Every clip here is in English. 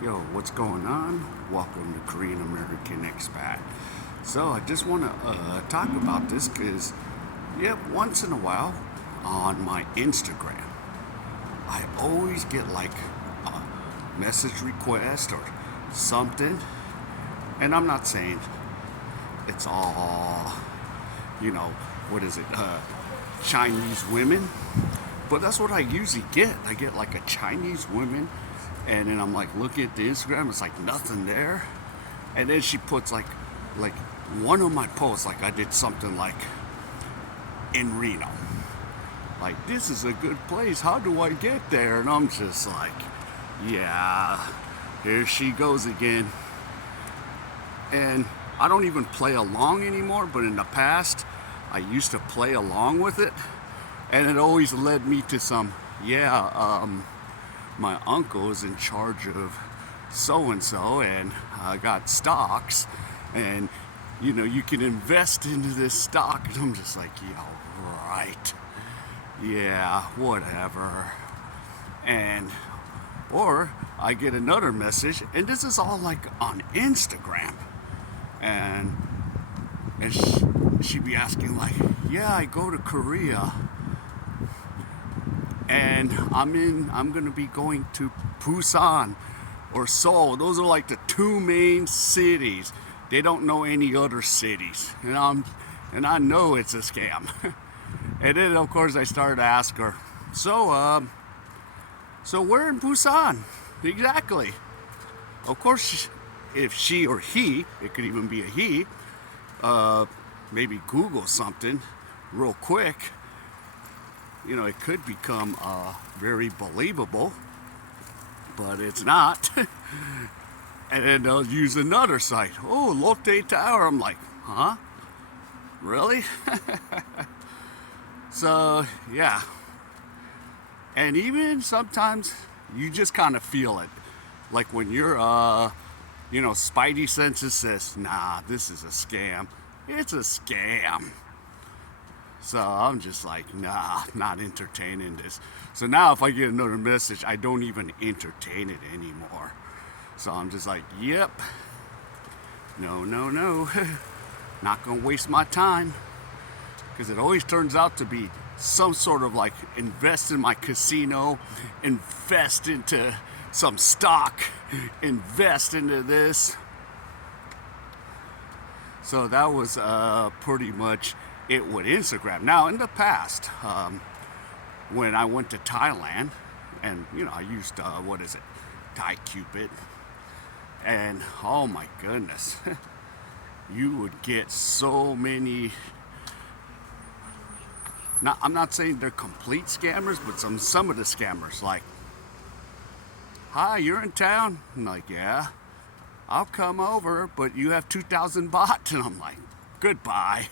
Yo, what's going on? Welcome to Korean American Expat. So I just want to talk about this because, once in a while on my Instagram, I always get like a message request or something, and I'm not saying it's all, you know, what is it, Chinese women, but that's what I usually get. I get like a Chinese woman, and then I'm like looking at the Instagram, it's like nothing there, and then she puts like one of my posts, like I did something like in Reno, like this is a good place. How do I get there? And I'm just like, yeah, here she goes again. And I don't even play along anymore, but in the past, I used to play along with it, and it always led me to some, my uncle is in charge of so and so, and I got stocks, and you can invest into this stock. And I'm just like, yeah, right, yeah, whatever. And or I get another message, and this is all like on Instagram, and she'd be asking like, yeah, I go to Korea, and I'm gonna be going to Busan or Seoul. Those are like the two main cities. They don't know any other cities, and I know it's a scam. And then of course I started to ask her, so where in Busan exactly? Of course, if she or he, it could even be a he, maybe Google something real quick, it could become very believable, but it's not. And then they'll use another site. Oh, Lotte Tower. I'm like, huh? Really? So, yeah. And even sometimes you just kind of feel it. Like when your, spidey senses says, nah, this is a scam. It's a scam. So I'm just like, nah, not entertaining this. So now if I get another message, I don't even entertain it anymore. So I'm just like, yep, no, not gonna waste my time. Because it always turns out to be some sort of like invest in my casino, invest into some stock, invest into this. So that was pretty much it with Instagram. Now, in the past, when I went to Thailand, and I used Thai Cupid, and oh my goodness, you would get so many. Now, I'm not saying they're complete scammers, but some of the scammers like, "Hi, you're in town?" I'm like, "Yeah, I'll come over, but you have 2,000 baht," and I'm like, "Goodbye."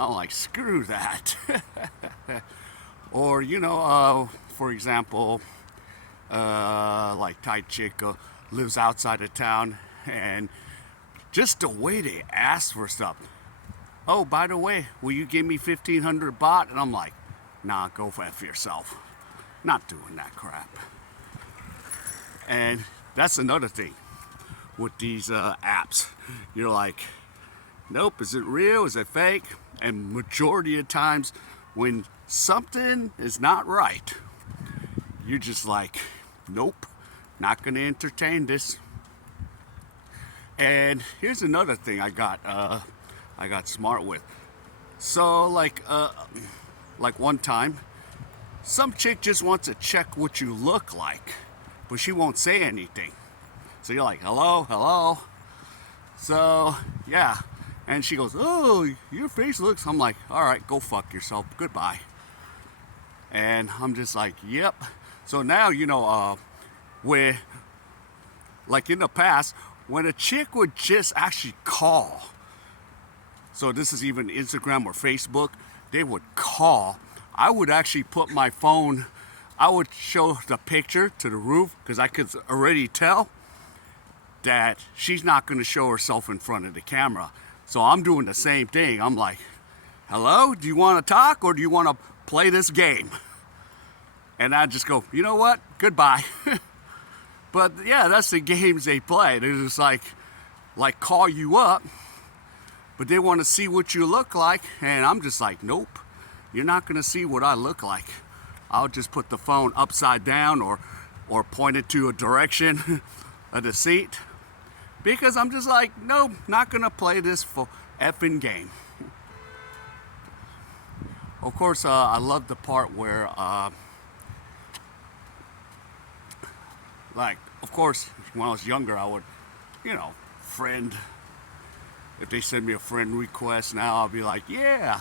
I'm like, screw that. Or, for example, like Thai chick lives outside of town, and just the way they ask for stuff. Oh, by the way, will you give me 1,500 baht? And I'm like, nah, go F yourself. Not doing that crap. And that's another thing with these apps. You're like, nope, is it real? Is it fake? And majority of times when something is not right, you're just like, nope, not gonna entertain this. And here's another thing I got smart with. So like one time, some chick just wants to check what you look like, but she won't say anything. So you're like, hello. So yeah. And she goes, oh, your face looks. I'm like, all right, go fuck yourself. Goodbye. And I'm just like, yep. So now, where, like in the past, when a chick would just actually call, so this is even Instagram or Facebook, they would call. I would actually put my phone, I would show the picture to the roof because I could already tell that she's not going to show herself in front of the camera. So I'm doing the same thing. I'm like, hello, do you want to talk or do you want to play this game? And I just go, you know what? Goodbye. But yeah, that's the games they play. They're just like call you up, but they want to see what you look like, and I'm just like, nope, you're not gonna see what I look like. I'll just put the phone upside down or point it to a direction of the seat, because I'm just like, nope, not gonna play this effing game. Of course, I love the part where, like, of course, when I was younger, I would, friend. If they send me a friend request now, I'll be like, yeah.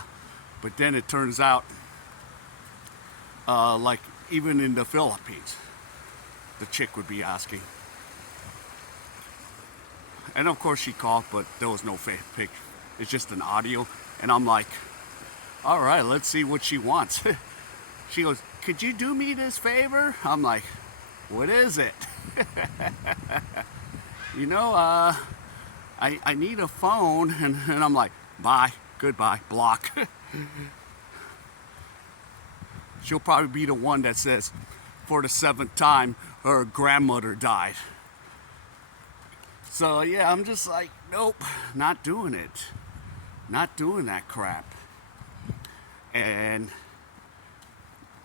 But then it turns out, like, even in the Philippines, the chick would be asking. And of course she called, but there was no picture. It's just an audio. And I'm like, all right, let's see what she wants. She goes, could you do me this favor? I'm like, what is it? I need a phone. And I'm like, bye, goodbye, block. She'll probably be the one that says, for the 7th time, her grandmother died. So yeah, I'm just like, nope, not doing it. Not doing that crap. And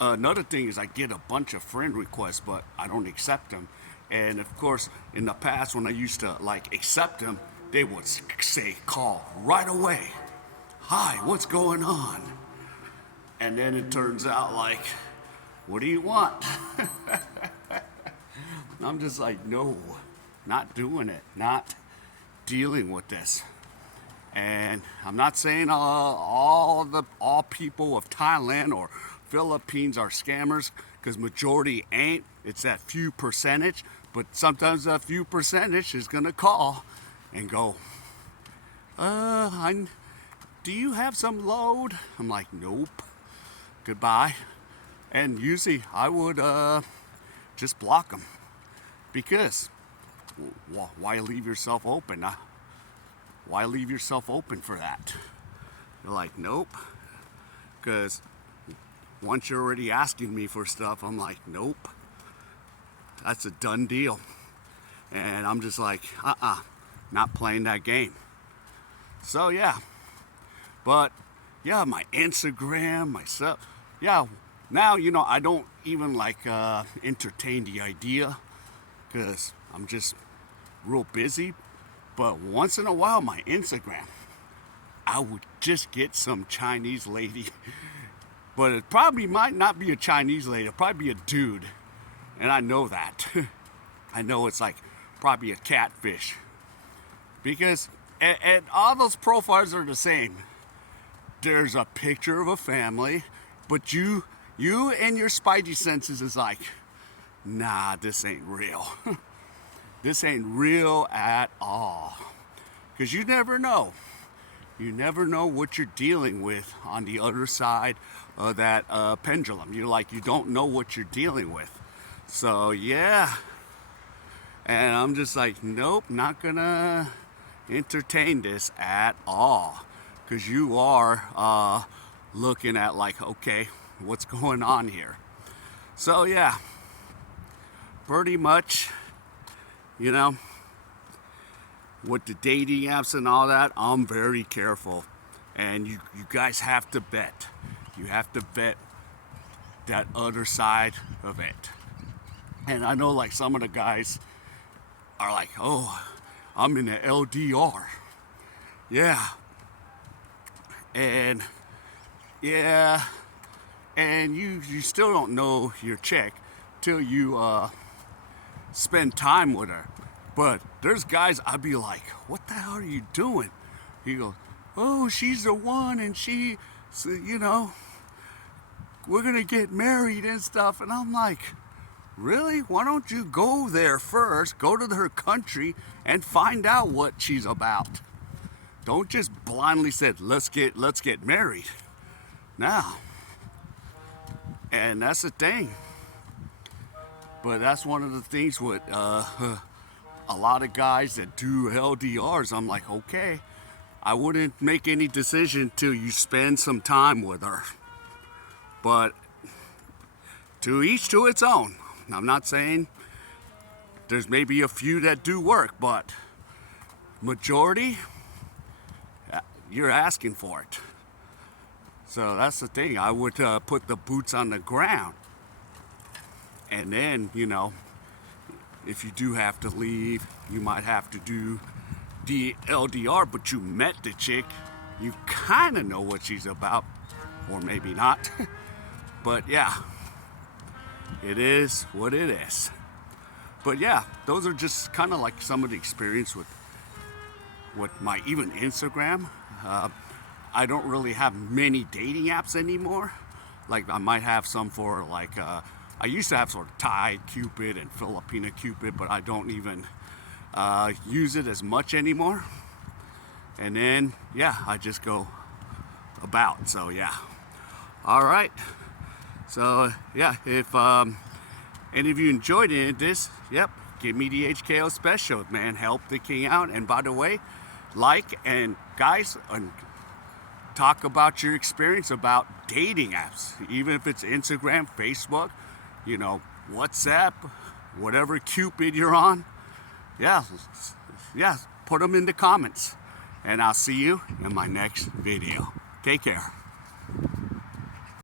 another thing is I get a bunch of friend requests, but I don't accept them. And of course, in the past when I used to like accept them, they would say, call right away. Hi, what's going on? And then it turns out like, what do you want? I'm just like, no, not doing it, not dealing with this. And I'm not saying all people of Thailand or Philippines are scammers, because majority ain't. It's that few percentage, but sometimes that few percentage is gonna call and go, do you have some load? I'm like, nope, goodbye. And usually I would just block them, because why leave yourself open? Why leave yourself open for that? They're like, nope, because once you're already asking me for stuff, I'm like, nope, that's a done deal. And I'm just like, not playing that game. So yeah, but yeah, my Instagram, myself, yeah, now, I don't even like entertain the idea, because I'm just real busy. But once in a while, my Instagram, I would just get some Chinese lady. But it probably might not be a Chinese lady. It'll probably be a dude. And I know that. I know it's like probably a catfish. Because, and all those profiles are the same. There's a picture of a family, but you and your spidey senses is like, nah, this ain't real. This ain't real at all. Because you never know. You never know what you're dealing with on the other side of that pendulum. You don't know what you're dealing with. So yeah. And I'm just like, nope, not gonna entertain this at all. Because you are looking at like, okay, what's going on here? So yeah, pretty much, with the dating apps and all that, I'm very careful. And you guys have to vet. You have to vet that other side of it. And I know like some of the guys are like, oh, I'm in the LDR. Yeah. And yeah. And you still don't know your chick till you spend time with her. But there's guys I'd be like, what the hell are you doing? He goes, oh, she's the one, and she, we're gonna get married and stuff. And I'm like, really? Why don't you go there first, go to her country and find out what she's about? Don't just blindly say, let's get married now. And that's the thing. But that's one of the things with a lot of guys that do LDRs. I'm like, okay, I wouldn't make any decision till you spend some time with her. But to each to its own. I'm not saying There's maybe a few that do work, but majority, you're asking for it. So that's the thing. I would put the boots on the ground. And then, you know, if you do have to leave, you might have to do the LDR, but you met the chick. You kind of know what she's about, or maybe not. But yeah, it is what it is. But yeah, those are just kind of like some of the experience with my even Instagram. I don't really have many dating apps anymore. Like I might have some for like, I used to have sort of Thai Cupid and Filipina Cupid, but I don't even use it as much anymore. And then, yeah, I just go about. So yeah. All right. So yeah, if any of you enjoyed any of this, yep, give me the HKO special, man. Help the king out. And by the way, like and guys, talk about your experience about dating apps, even if it's Instagram, Facebook, you know, WhatsApp, whatever Cupid you're on. Yeah, put them in the comments. And I'll see you in my next video. Take care.